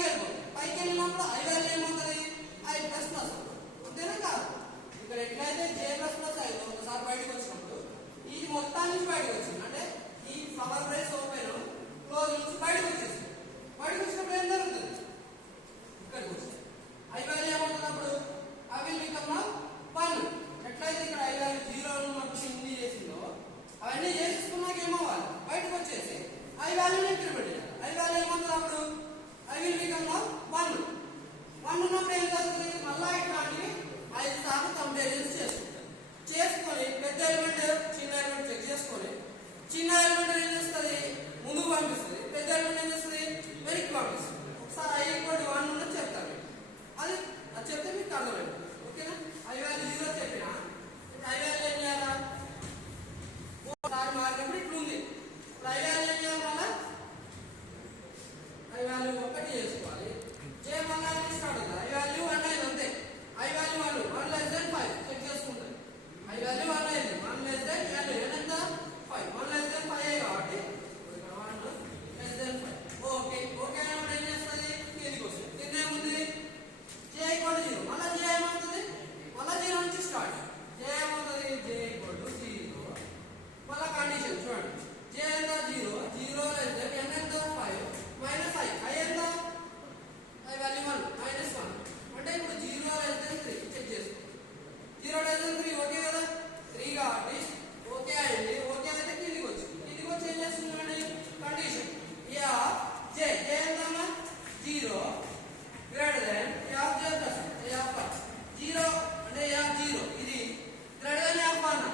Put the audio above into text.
పైకి వెళ్ళిపోతుంది. పైకి వెళ్ళినప్పుడు ఐ వాల్యూ ఏమవుతుంది? ఐ ప్లస్ ప్లస్ అంతేనా కాదు? ఇక్కడ ఎట్లయితే జే ప్లస్ ప్లస్ ఐదు ఒకసారి బయటకు వచ్చినప్పుడు ఇది మొత్తాన్ని నుంచి బయటకు వచ్చింది, అంటే ఈ ఫ్లవర్ బ్రేస్ ఓపెన్ క్లోజ్ నుంచి బయటకు వచ్చేసి బయటకు వచ్చినప్పుడు ఏం జరుగుతుంది? ఇక్కడికి వస్తుంది. ఐ వాల్యూ ఏమవుతున్నప్పుడు అవి బికమ్ వన్. ఎట్లయితే ఇక్కడ ఐ వాల్యూ 0 ఉన్నప్పుడు ఇన్ని చేసిందో అవన్నీ చేసుకున్నాక ఏమవ్వాలి? బయటకు వచ్చేసి ఐ వాల్యూ ఇంక్రిమెంట్ చేయాలి. ఐ వాల్యూ ఏమవుతున్నప్పుడు I will become one. One ఉన్నప్పుడు ఏం జరుగుతుంది? మళ్ళా ఇట్లాంటివి 5 సార్లు కంపారిజన్స్ చేసుకొని పెద్ద ఎలిమెంట్ చిన్న ఎలిమెంట్ చెక్ చేసుకొని చిన్న ఎలిమెంట్ ఏం చేస్తుంది? ముందుకు పంపిస్తుంది. పెద్ద ఎలిమెంట్ ఏం చేస్తుంది? వెనక్కి పంపిస్తుంది. ఒకసారి ఐ ఈక్వల్ 1 ఉన్నది చెప్తాను, అది చెప్తే మీకు అర్థమైంది. ఓకేనా? ఐ వాల్యూ 0 చెప్పిన ఐ వాల్యూ ఏం చేయాలా? ఒకసారి మారినప్పుడు ఇట్లుంది. ఐ వాల్యూ ఏం